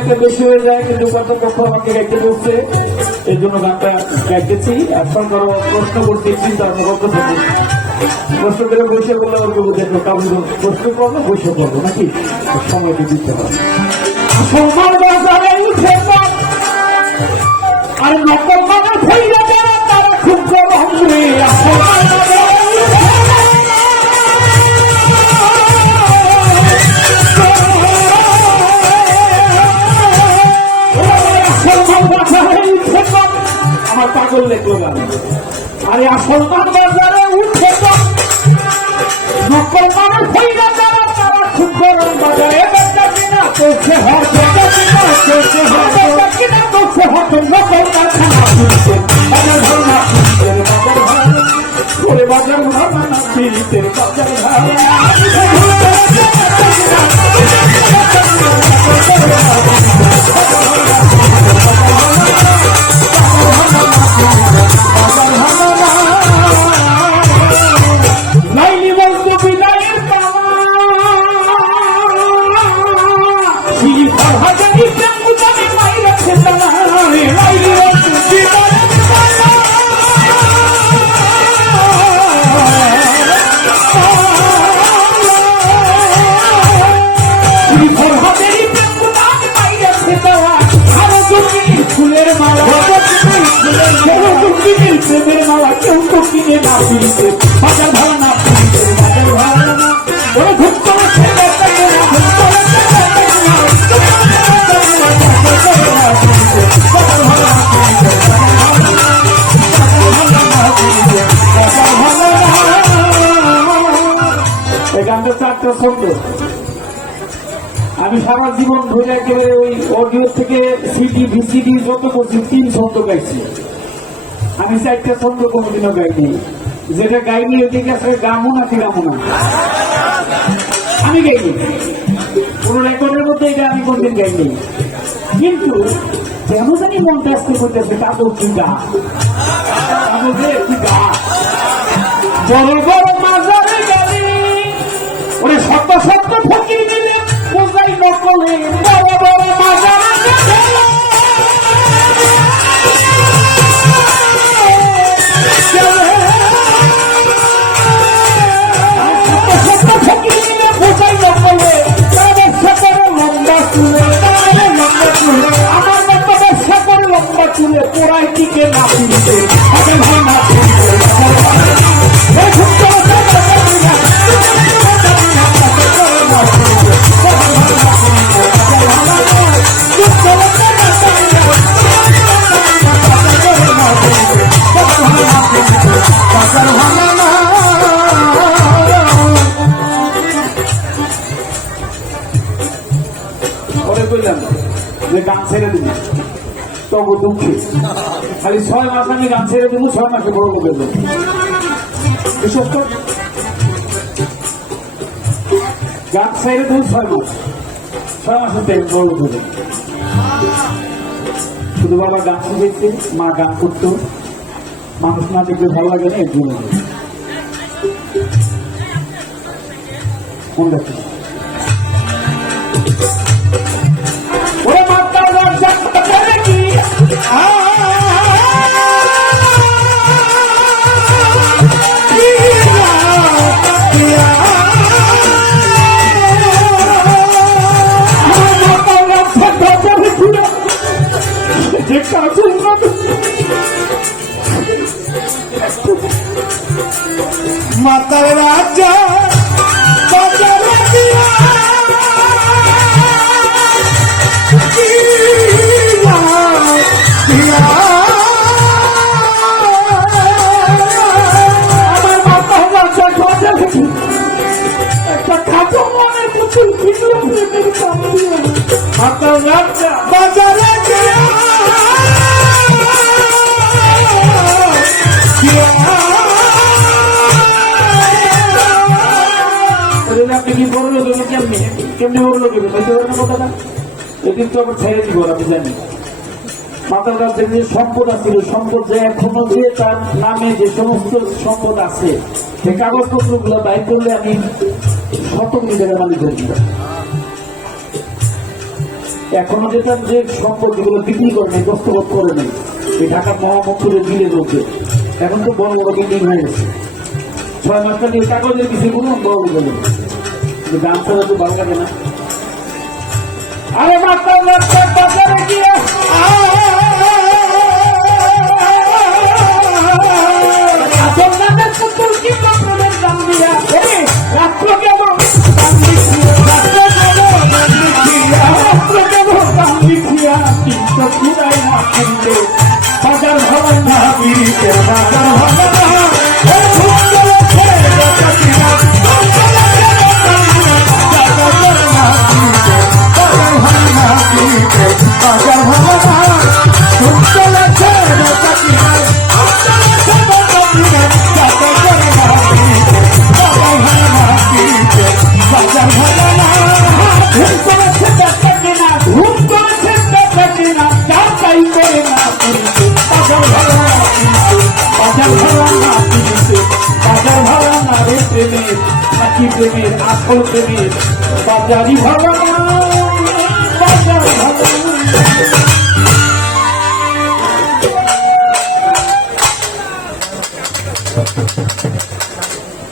একটা বেশি হয়ে যায়, কিন্তু কর্তৃপক্ষ আমাকে গাইতে বলছে, এই জন্য গানটা গাইতেছি। এখন ধরো প্রশ্ন করতে চিন্তা করতে থাকি, প্রশ্ন করে বসে করলে ওর বুঝে কাউকে প্রশ্ন করবো বসে করবো নাকি সময়টি দিতে হবে। আর নকল মানুষ হইলে তারা খুব আমার পাগল লেখলো গান। আরে আসল মান বাজারে উঠে নকল মানুষ হইলে তারা খুব গরম বাজারে কিনা করছে বাজার ভাড়া না ফিরিতের বাজার কেউ তো কিনে না ফিরিতে বাজার ভাড়া না ফিরিতে বাজার ভাড়া না ওরা ভুল করেছে এই গানটা চারটা শব্দ। আমি সারা জীবন ধরে একেবারে ওই অডিও থেকে সিডি ভিসিডি যত করছি 3 শব্দ গাইছি। আমি 4টা ছন্দ কোনোদিনও গাইনি, যেটা গাইনি ওইদিকে আসলে গামো না ফিরামো না, আমি গাইনি পুরো রেকর্ডের মধ্যে, এটা আমি কোনদিন গাইনি। কিন্তু কেন জানি মনটা আসতে করতেছে কাজল কি গা, কি গা বড় বড় মাজারে গালি ওরে শত শত ফকির মিলে বোঝাই নকলে বড় বড় মাজারে পোড়াই টিকে না ফিরতে না যে গান ছেড়ে দিবি তবু দুঃখী, খালি 6 মাস আমি গান ছেড়ে দেবো, 6 মাসে বড় লোক দেবো। এসব তো গান ছেড়ে দেবো 6 মাস, 6 মাসে বড় লোক দেবো। শুধু বাবা গান শিখেছে, মা গান করতো, মানুষ না দেখলে ভালো লাগে না, এর জন্য কোন দেখতে মাতার রাজা একটা খাটো মনের পুতুল কিনলো মাতার রাজা বাজারে আপনি কি বড় লোক হবে কেমনি কেমনি বড় লোক হবে বলতে পারেন কথাটা এদিন তো আবার ছেড়ে দিব আমি জানি মাতার কাছে যে সম্পদ আছিল সম্পদ যে এখনো যে তার নামে যে সমস্ত সম্পদ আছে সেই কাগজপত্র গুলো বাইর করলে আমি শতক নিজের মালিক হয়ে দিলাম এখনো যেটা যে সম্পদ যেগুলো বিক্রি করে নেই দস্তখত করে নেই এই ঢাকা মহামন্ত্রী দিলে লোকে এখন তো বড় বড় বিল্ডিং হয়ে গেছে 6 মাসটা দিয়ে কাগজের কিছু কোনো বড় গেল দাম ছাড়া তো ভালো লাগে না আরে মাস্টার বাজারে গিয়ে রাত্র কেমন বাজার ভালো না বাজার ভালো প্রেমের আসল প্রেমের বাজারি ভালো না